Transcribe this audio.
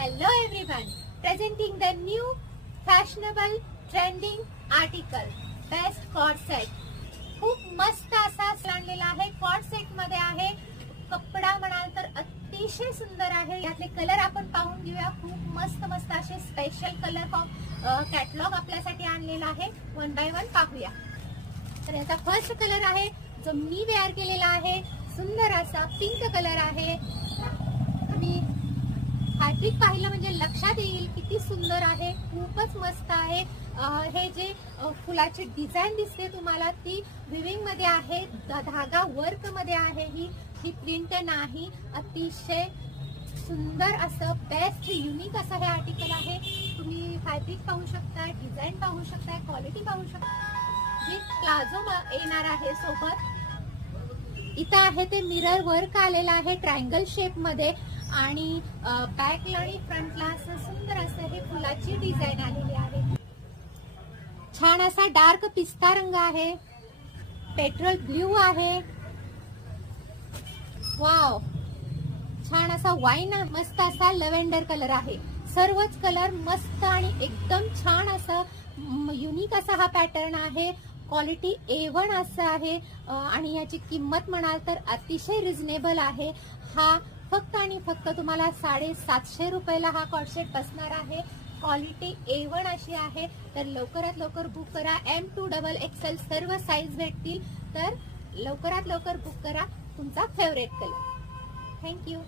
Hello everyone, presenting the new fashionable trending article best cord set. खूप मस्त असा आणलेला आहे. कॉर्ड सेट मध्ये आहे. कपडा म्हणाल तर अतिशय सुंदर आहे. यातले कलर आपण पाहून घेऊया. खूप मस्त मस्त असे स्पेशल कलर कॅटलॉग आपल्यासाठी आणलेला आहे. वन बाय वन पाहूया. तर याचा फर्स्ट कलर आहे जो मी वेअर केलेला आहे. सुंदर असा पिंक कलर आहे. मी फॅब्रिक पाहिलं म्हणजे लक्षात येईल किती सुंदर आहे. खूपच मस्त आहे. हे जे फुलाची डिझाईन दिसते तुम्हाला ती विविंग मध्ये आहे. धागा वर्क मध्ये आहे. ही प्रिंट नाही. अतिशय सुंदर असं बेस्ट युनिक असं हे आर्टिकल आहे. तुम्ही फॅब्रिक पाहू शकता, डिझाईन पाहू शकता, क्वालिटी पाहू शकता. जी प्लाझो येणार आहे सोबत. इथं आहे ते मिरर वर्क आलेला आहे ट्रायंगल शेप मध्ये आणि बॅकला आणि फ्रंटला असं सुंदर असं हे फुलाची डिझाईन आलेली आहे. छान असा डार्क पिस्ता रंग आहे. पेट्रोल ब्ल्यू आहे. वाव, छान असा वाईन, मस्त असा लव्हेंडर कलर आहे. सर्वच कलर मस्त आणि एकदम छान असं युनिक असा हा पॅटर्न आहे. क्वालिटी A1 असं आहे आणि याची किंमत म्हणाल तर अतिशय रिझनेबल आहे. हा फक्त आणि फक्त तुम्हाला 750 रुपयाला हा कॉर्ड सेट बसणार आहे. क्वालिटी A1 अशी आहे. तर लवकरात लवकर बुक करा. M2XXL सर्व साईज भेटतील. तर लवकरात लवकर बुक करा तुमचा फेवरेट कलर. थँक्यू.